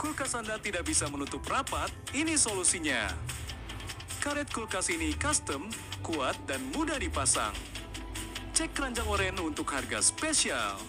Kulkas Anda tidak bisa menutup rapat? Ini solusinya. Karet kulkas ini custom, kuat, dan mudah dipasang. Cek keranjang oren untuk harga spesial.